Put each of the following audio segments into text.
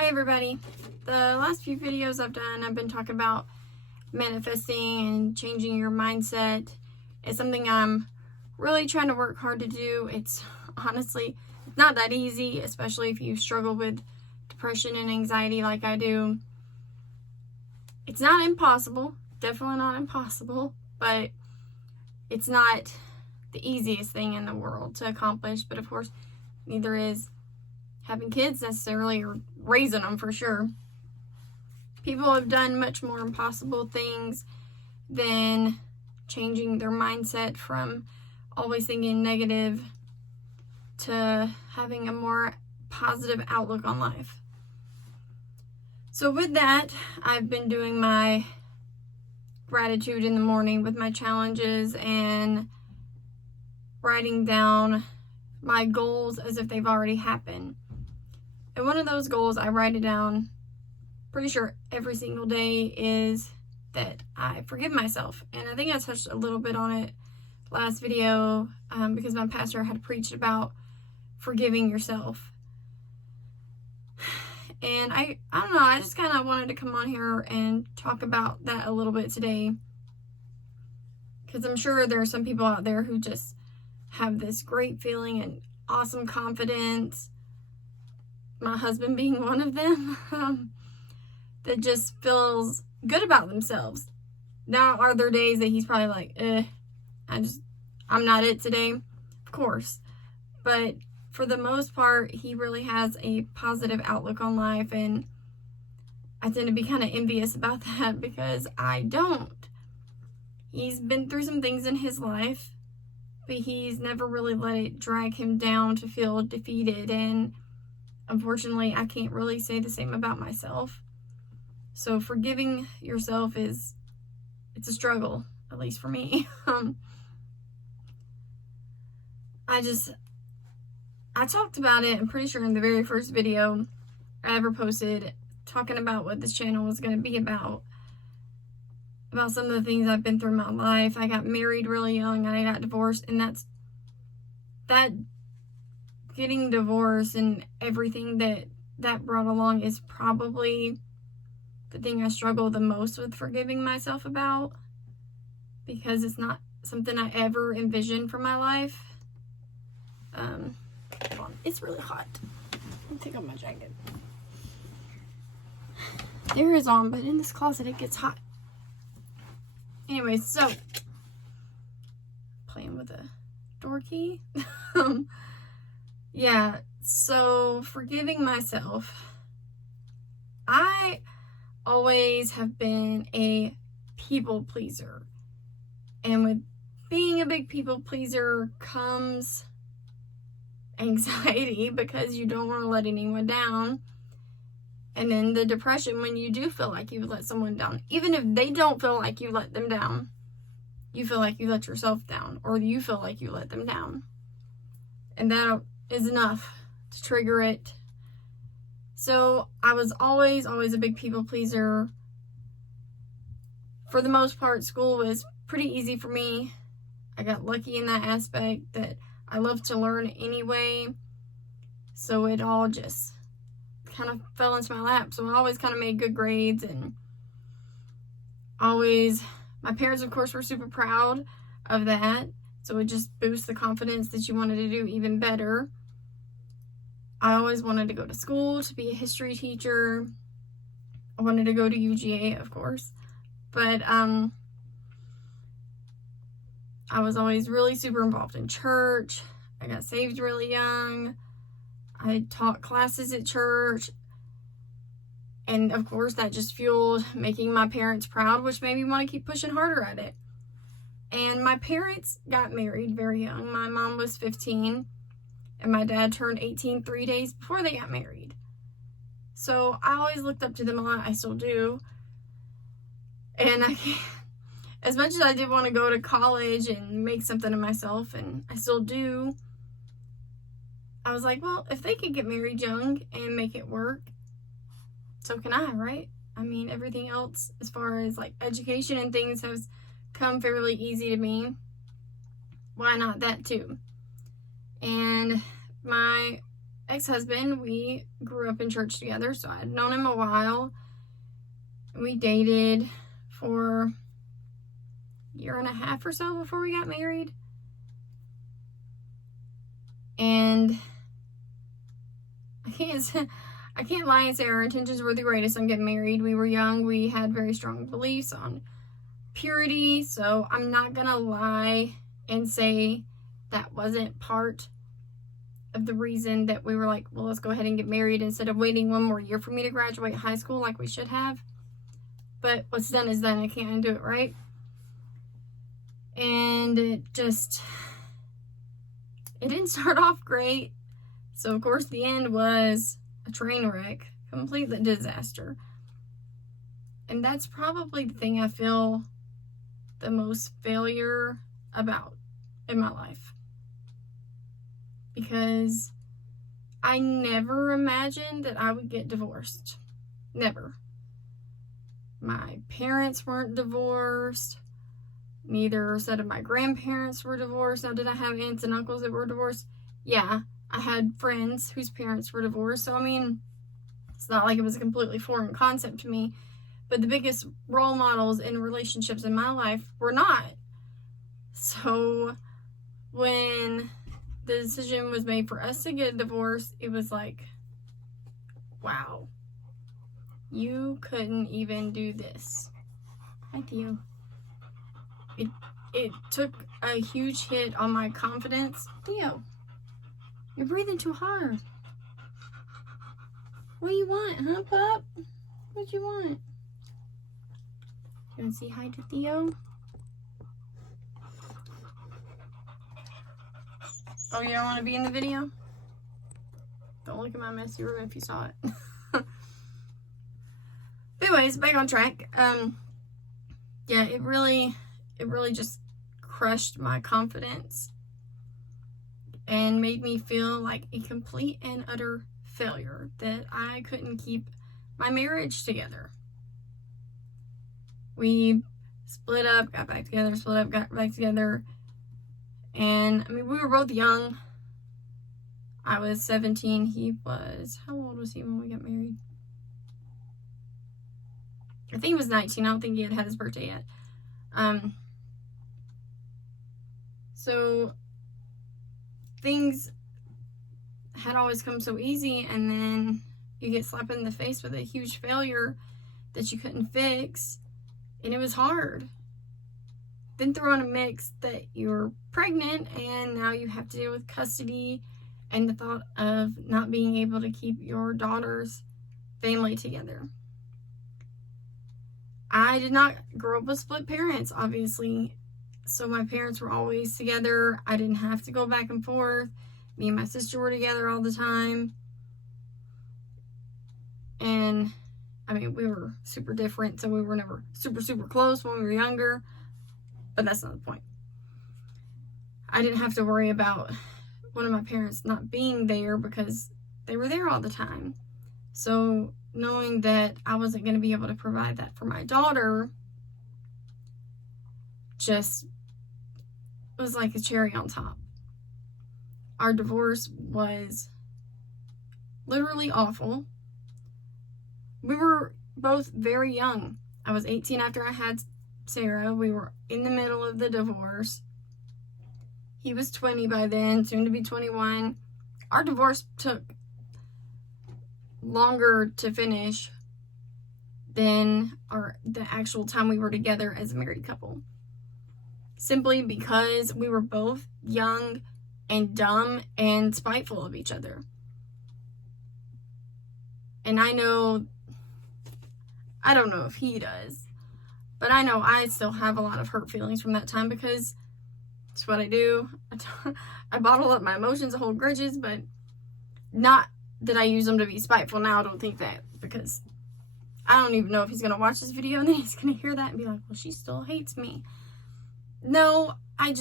Hi everybody. The last few videos I've done, I've been talking about manifesting and changing your mindset. It's something I'm really trying to work hard to do. It's honestly not that easy, especially if you struggle with depression and anxiety like I do. It's not impossible, definitely not impossible, but it's not the easiest thing in the world to accomplish. But of course, neither is having kids necessarily, or raising them for sure. People have done much more impossible things than changing their mindset from always thinking negative to having a more positive outlook on life. So with that, I've been doing my gratitude in the morning with my challenges and writing down my goals as if they've already happened. And one of those goals, I write it down pretty sure every single day, is that I forgive myself. And I think I touched a little bit on it last video because my pastor had preached about forgiving yourself. And I don't know, I just kind of wanted to come on here and talk about that a little bit today, because I'm sure there are some people out there who just have this great feeling and awesome confidence, my husband being one of them, that just feels good about themselves. Now, are there days that he's probably like, I'm not it today? Of course. But for the most part, he really has a positive outlook on life, and I tend to be kind of envious about that because I don't. He's been through some things in his life, but he's never really let it drag him down to feel defeated, and unfortunately, I can't really say the same about myself. So forgiving yourself it's a struggle, at least for me. I talked about it, I'm pretty sure, in the very first video I ever posted, talking about what this channel was going to be about some of the things I've been through in my life. I got married really young, and I got divorced, and that getting divorced and everything that brought along is probably the thing I struggle the most with forgiving myself about, because it's not something I ever envisioned for my life. Hold on, it's really hot. Let me take off my jacket. The air is on, but in this closet it gets hot. Anyway, so playing with a door key. Yeah, so forgiving myself. I always have been a people pleaser. And with being a big people pleaser comes anxiety, because you don't want to let anyone down. And then the depression when you do feel like you let someone down. Even if they don't feel like you let them down, you feel like you let yourself down, or you feel like you let them down. And that is enough to trigger it. So I was always a big people pleaser. For the most part, school was pretty easy for me. I got lucky in that aspect that I love to learn anyway. So it all just kind of fell into my lap. So I always kind of made good grades, and my parents, of course, were super proud of that. So it just boosts the confidence that you wanted to do even better. I always wanted to go to school to be a history teacher. I wanted to go to UGA, of course. But I was always really super involved in church. I got saved really young. I taught classes at church. And of course, that just fueled making my parents proud, which made me want to keep pushing harder at it. And my parents got married very young. My mom was 15. And my dad turned 18 3 days before they got married. So I always looked up to them a lot. I still do. And as much as I did want to go to college and make something of myself, and I still do, I was like, well, if they could get married young and make it work, so can I, right? I mean, everything else as far as like education and things has come fairly easy to me. Why not that too? And my ex-husband, we grew up in church together, so I'd known him a while. We dated for a year and a half or so before we got married. And I can't lie and say our intentions were the greatest on getting married. We were young. We had very strong beliefs on purity. So I'm not going to lie and say that wasn't part of the reason that we were like, well, let's go ahead and get married instead of waiting one more year for me to graduate high school like we should have. But what's done is done. I can't undo it, right? And it didn't start off great. So, of course, the end was a train wreck, complete disaster. And that's probably the thing I feel the most failure about in my life. Because I never imagined that I would get divorced. Never. My parents weren't divorced. Neither set of my grandparents were divorced. Now, did I have aunts and uncles that were divorced? Yeah. I had friends whose parents were divorced. So, I mean, it's not like it was a completely foreign concept to me. But the biggest role models in relationships in my life were not. So, when the decision was made for us to get a divorce, it was like, wow. You couldn't even do this. Hi, Theo. It took a huge hit on my confidence. Theo, you're breathing too hard. What do you want, huh, pup? What do you want? You want to say hi to Theo? Oh, you don't want to be in the video? Don't look at my messy room if you saw it. Anyways, back on track. Yeah, it really just crushed my confidence and made me feel like a complete and utter failure, that I couldn't keep my marriage together. We split up, got back together, split up, got back together. And, I mean, we were both young. I was 17. He was, how old was he when we got married? I think he was 19. I don't think he had his birthday yet. So things had always come so easy, and then you get slapped in the face with a huge failure that you couldn't fix, and it was hard. Then throw in a mix that you're pregnant, and now you have to deal with custody and the thought of not being able to keep your daughter's family together. I did not grow up with split parents, obviously. So my parents were always together. I didn't have to go back and forth. Me and my sister were together all the time. And, I mean, we were super different, so we were never super, super close when we were younger. But that's not the point. I didn't have to worry about one of my parents not being there because they were there all the time. So knowing that I wasn't going to be able to provide that for my daughter just was like a cherry on top. Our divorce was literally awful. We were both very young. I was 18 after I had Sarah. We were in the middle of the divorce. He was 20 by then, soon to be 21. Our divorce took longer to finish than the actual time we were together as a married couple. Simply because we were both young and dumb and spiteful of each other. And I don't know if he does, but I know I still have a lot of hurt feelings from that time because it's what I do. I bottle up my emotions, I hold grudges, but not that I use them to be spiteful now. I don't think that, because I don't even know if he's going to watch this video and then he's going to hear that and be like, well, she still hates me. No, I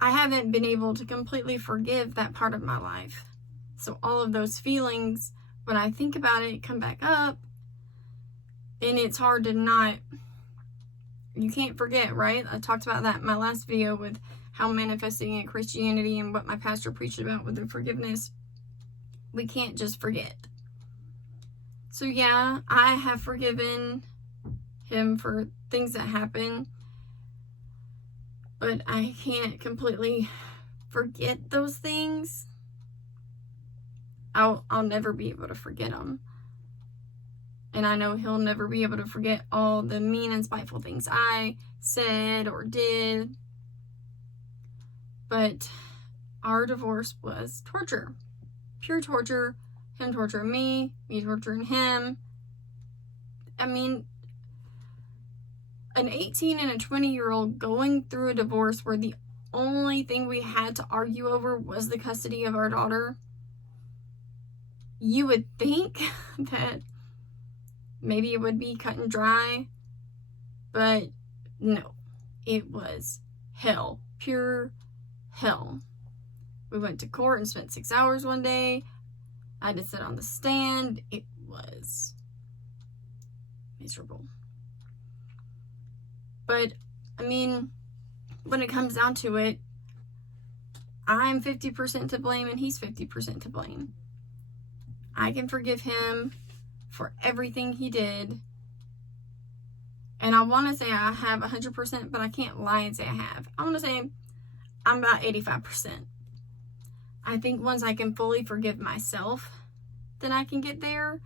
haven't been able to completely forgive that part of my life. So all of those feelings, when I think about it, come back up, and it's hard to not, you can't forget, right? I talked about that in my last video with how manifesting in Christianity and what my pastor preached about with the forgiveness, we can't just forget. So yeah, I have forgiven him for things that happened, but I can't completely forget those things. I'll never be able to forget them. And I know he'll never be able to forget all the mean and spiteful things I said or did. But our divorce was torture. Pure torture. Him torturing me torturing him. I mean, an 18 and a 20-year-old going through a divorce where the only thing we had to argue over was the custody of our daughter. You would think that maybe it would be cut and dry, but no, it was hell, pure hell. We went to court and spent 6 hours one day. I had to sit on the stand. It was miserable. But, I mean, when it comes down to it, I'm 50% to blame and he's 50% to blame. I can forgive him for everything he did. And I want to say I have 100%, but I can't lie and say I have. I want to say I'm about 85%. I think once I can fully forgive myself, then I can get there,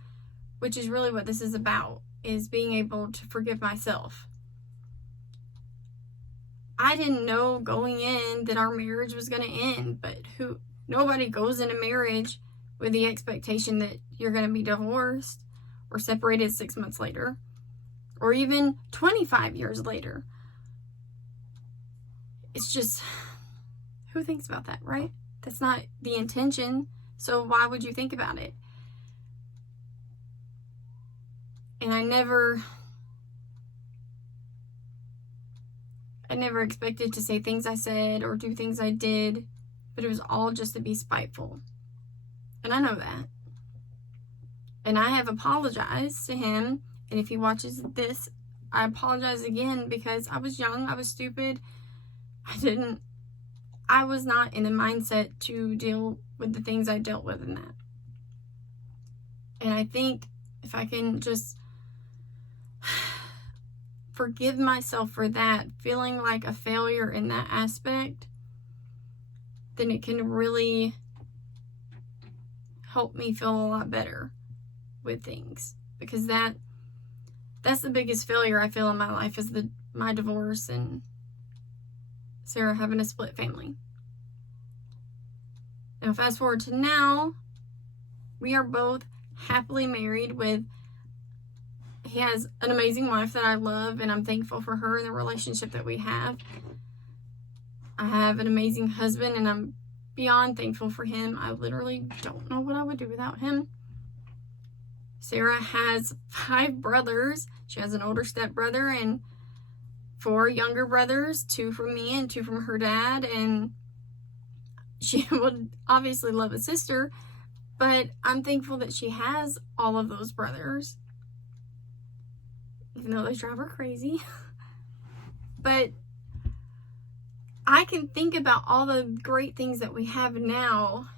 which is really what this is about, is being able to forgive myself. I didn't know going in that our marriage was going to end, but nobody goes into marriage with the expectation that you're going to be divorced or separated 6 months later, or even 25 years later. It's just, who thinks about that, right? That's not the intention, so why would you think about it? And I never expected to say things I said or do things I did, but it was all just to be spiteful. And I know that. And I have apologized to him. And if he watches this, I apologize again because I was young. I was stupid. I was not in the mindset to deal with the things I dealt with in that. And I think if I can just forgive myself for that, feeling like a failure in that aspect, then it can really help me feel a lot better with things. Because that's the biggest failure I feel in my life, is my divorce and Sarah having a split family. Now fast forward to now, we are both happily married he has an amazing wife that I love, and I'm thankful for her and the relationship that we have. I have an amazing husband, and I'm beyond thankful for him. I literally don't know what I would do without him. Sarah has 5 brothers. She has an older stepbrother and 4 younger brothers, 2 from me and 2 from her dad, and she would obviously love a sister, but I'm thankful that she has all of those brothers, even though they drive her crazy. But I can think about all the great things that we have now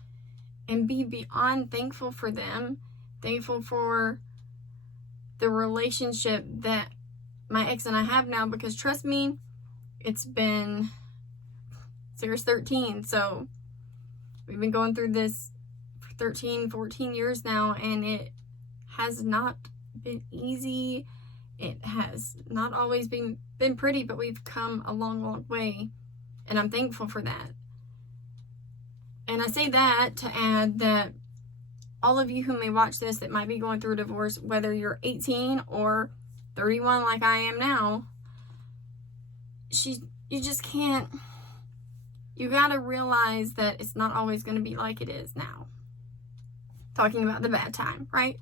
and be beyond thankful for them, thankful for the relationship that my ex and I have now, because trust me, Sarah's 13, so we've been going through this for 13, 14 years now, and it has not been easy. It has not always been pretty, but we've come a long, long way, and I'm thankful for that. And I say that to add that all of you who may watch this that might be going through a divorce, whether you're 18 or 31 like I am now, you just can't, you gotta realize that it's not always going to be like it is now. Talking about the bad time, right?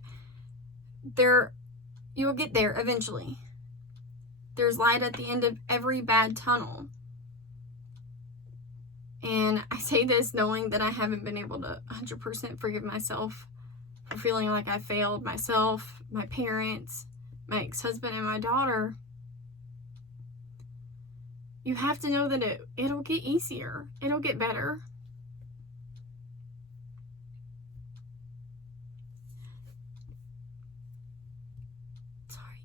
You will get there eventually. There's light at the end of every bad tunnel. And I say this knowing that I haven't been able to 100% forgive myself for feeling like I failed myself, my parents, my ex-husband, and my daughter. you have to know that it'll get easier. It'll get better. Sorry.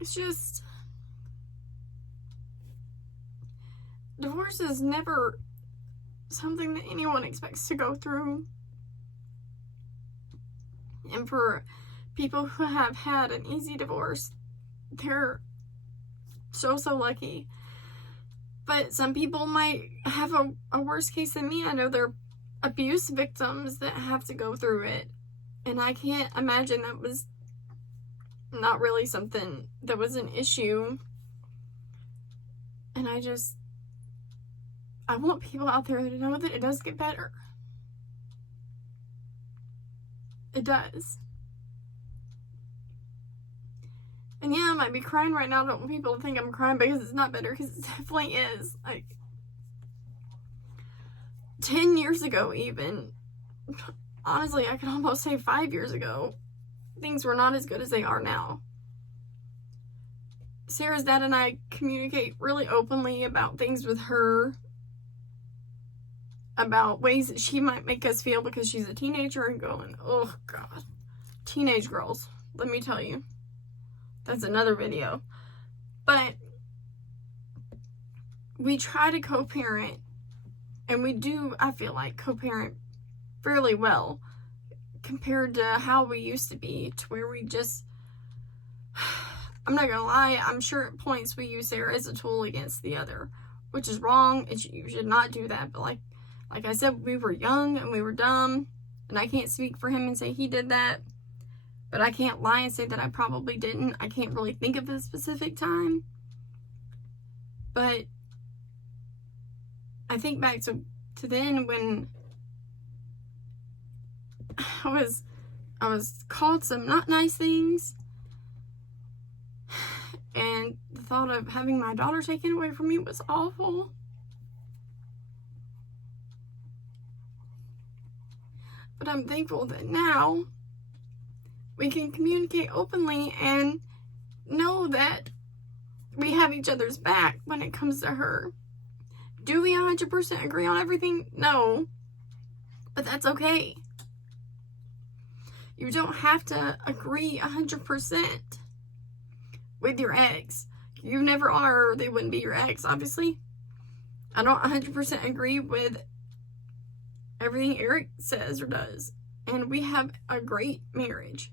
It's just, divorce is never something that anyone expects to go through. And for people who have had an easy divorce, they're so lucky. But some people might have a worse case than me. I know there are abuse victims that have to go through it. And I can't imagine that was not really something that was an issue. And I want people out there to know that it does get better. It does. And yeah, I might be crying right now. I don't want people to think I'm crying because it's not better, because it definitely is. Like, 10 years ago even, honestly, I could almost say 5 years ago, things were not as good as they are now. Sarah's dad and I communicate really openly about things with her, about ways that she might make us feel because she's a teenager, and going, oh God, teenage girls, let me tell you. That's another video. But we try to co-parent, and we do, I feel like, co-parent fairly well compared to how we used to be, to where we just, I'm not gonna lie, I'm sure at points we use Sarah as a tool against the other, which is wrong. You should not do that. But like I said, we were young and we were dumb, and I can't speak for him and say he did that. But I can't lie and say that I probably didn't. I can't really think of a specific time. But I think back to then when I was called some not nice things. And the thought of having my daughter taken away from me was awful. But I'm thankful that now we can communicate openly and know that we have each other's back when it comes to her. Do we 100% agree on everything? No. But that's okay. You don't have to agree 100% with your ex. You never are, or they wouldn't be your ex, obviously. I don't 100% agree with everything Eric says or does. And we have a great marriage.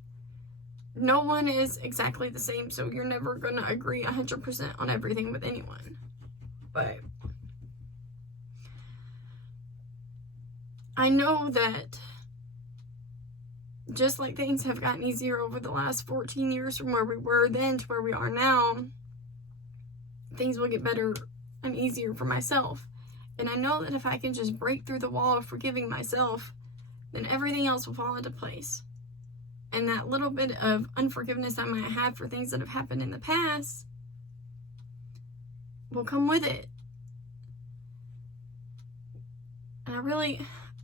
No one is exactly the same, so you're never going to agree 100% on everything with anyone. But I know that just like things have gotten easier over the last 14 years from where we were then to where we are now, things will get better and easier for myself. And I know that if I can just break through the wall of forgiving myself, then everything else will fall into place. And that little bit of unforgiveness I might have for things that have happened in the past will come with it. And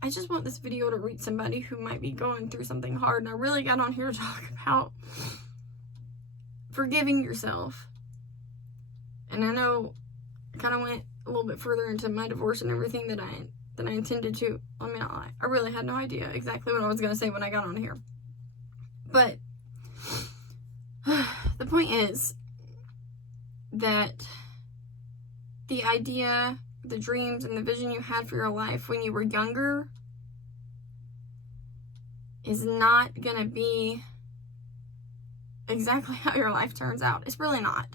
I just want this video to reach somebody who might be going through something hard. And I really got on here to talk about forgiving yourself. And I know I kind of went a little bit further into my divorce and everything than I intended to. I mean, I really had no idea exactly what I was going to say when I got on here. But the point is that the idea, the dreams, and the vision you had for your life when you were younger is not going to be exactly how your life turns out. It's really not.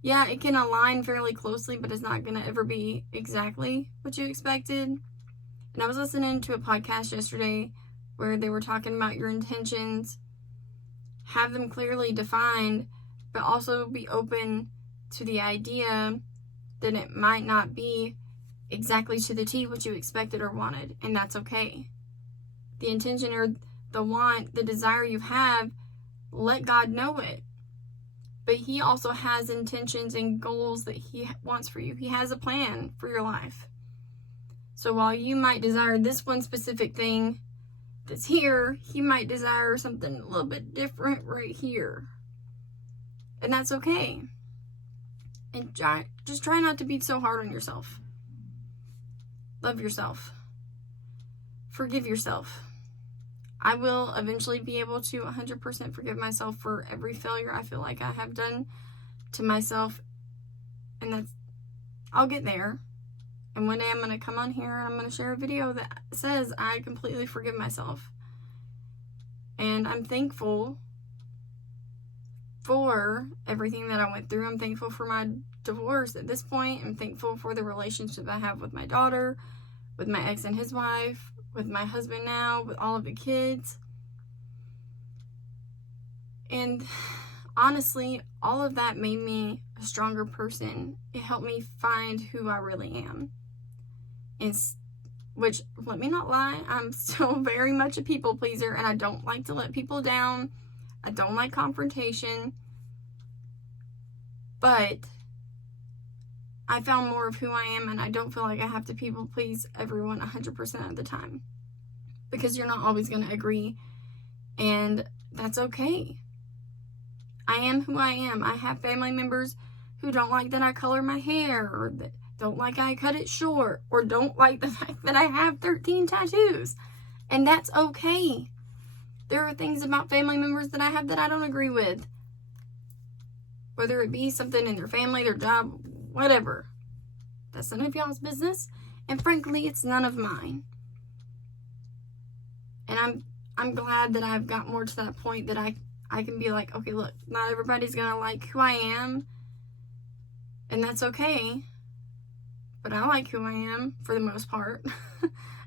Yeah, it can align fairly closely, but it's not going to ever be exactly what you expected. And I was listening to a podcast yesterday where they were talking about your intentions. Have them clearly defined, but also be open to the idea that it might not be exactly to the T what you expected or wanted, and that's okay. The intention or the want, the desire you have, let God know it. But He also has intentions and goals that He wants for you. He has a plan for your life. So while you might desire this one specific thing that's here, He might desire something a little bit different right here. And that's okay. And just try not to be so hard on yourself. Love yourself. Forgive yourself. I will eventually be able to 100% forgive myself for every failure I feel like I have done to myself. And I'll get there. And one day I'm going to come on here and I'm going to share a video that says I completely forgive myself. And I'm thankful for everything that I went through. I'm thankful for my divorce at this point. I'm thankful for the relationship I have with my daughter, with my ex and his wife, with my husband now, with all of the kids. And honestly, all of that made me a stronger person. It helped me find who I really am. Which, let me not lie, I'm still very much a people pleaser, and I don't like to let people down. I don't like confrontation. But I found more of who I am, and I don't feel like I have to people please everyone 100% of the time. Because you're not always going to agree, and that's okay. I am who I am. I have family members who don't like that I color my hair, or that don't like I cut it short, or don't like the fact that I have 13 tattoos. And that's okay. There are things about family members that I have that I don't agree with. Whether it be something in their family, their job, whatever. That's none of y'all's business. And frankly, it's none of mine. And I'm glad that I've got more to that point that I can be like, okay, look, not everybody's going to like who I am. And that's okay. But I like who I am for the most part.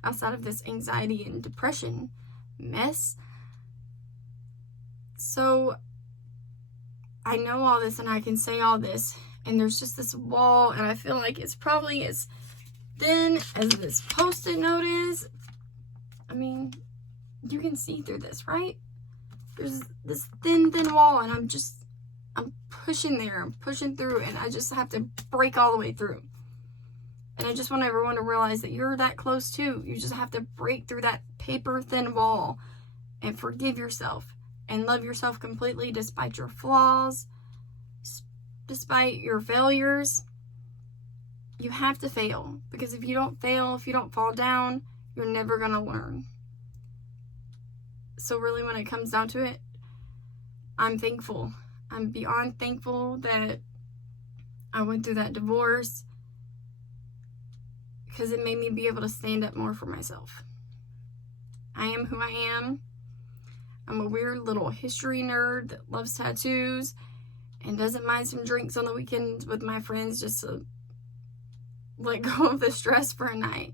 Outside of this anxiety and depression mess. So I know all this and I can say all this. And there's just this wall. And I feel like it's probably as thin as this Post-it note is. I mean, you can see through this, right? There's this thin wall, and I'm pushing there. I'm pushing through, and I just have to break all the way through. And I just want everyone to realize that you're that close too. You just have to break through that paper thin wall and forgive yourself and love yourself completely despite your flaws, despite your failures. You have to fail, because if you don't fail, if you don't fall down, you're never going to learn. So really, when it comes down to it, I'm thankful. I'm beyond thankful that I went through that divorce, because it made me be able to stand up more for myself. I am who I am. I'm a weird little history nerd that loves tattoos and doesn't mind some drinks on the weekends with my friends just to let go of the stress for a night.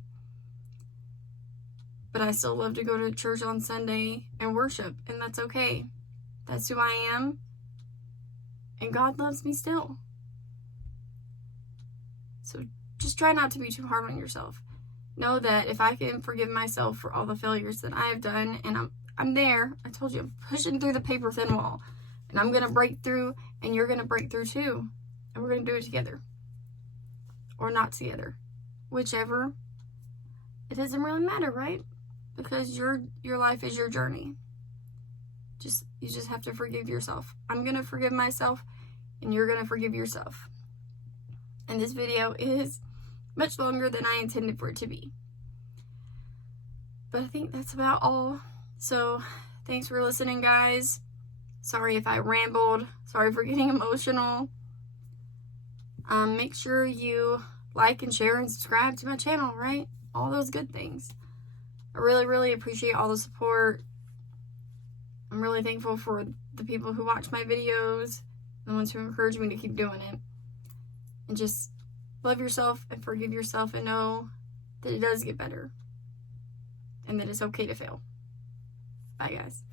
But I still love to go to church on Sunday and worship, and that's okay. That's who I am, and God loves me still. So just try not to be too hard on yourself. Know that if I can forgive myself for all the failures that I have done, and I'm there, I told you, I'm pushing through the paper thin wall, and I'm going to break through, and you're going to break through too, and we're going to do it together, or not together, whichever. It doesn't really matter, right? Because your life is your journey. You just have to forgive yourself. I'm going to forgive myself, and you're going to forgive yourself. And this video is much longer than I intended for it to be. But I think that's about all. So, thanks for listening, guys. Sorry if I rambled. Sorry for getting emotional. Make sure you like and share and subscribe to my channel, right? All those good things. I really, really appreciate all the support. I'm really thankful for the people who watch my videos, the ones who encourage me to keep doing it. And just love yourself and forgive yourself, and know that it does get better. And that it's okay to fail. Bye, guys.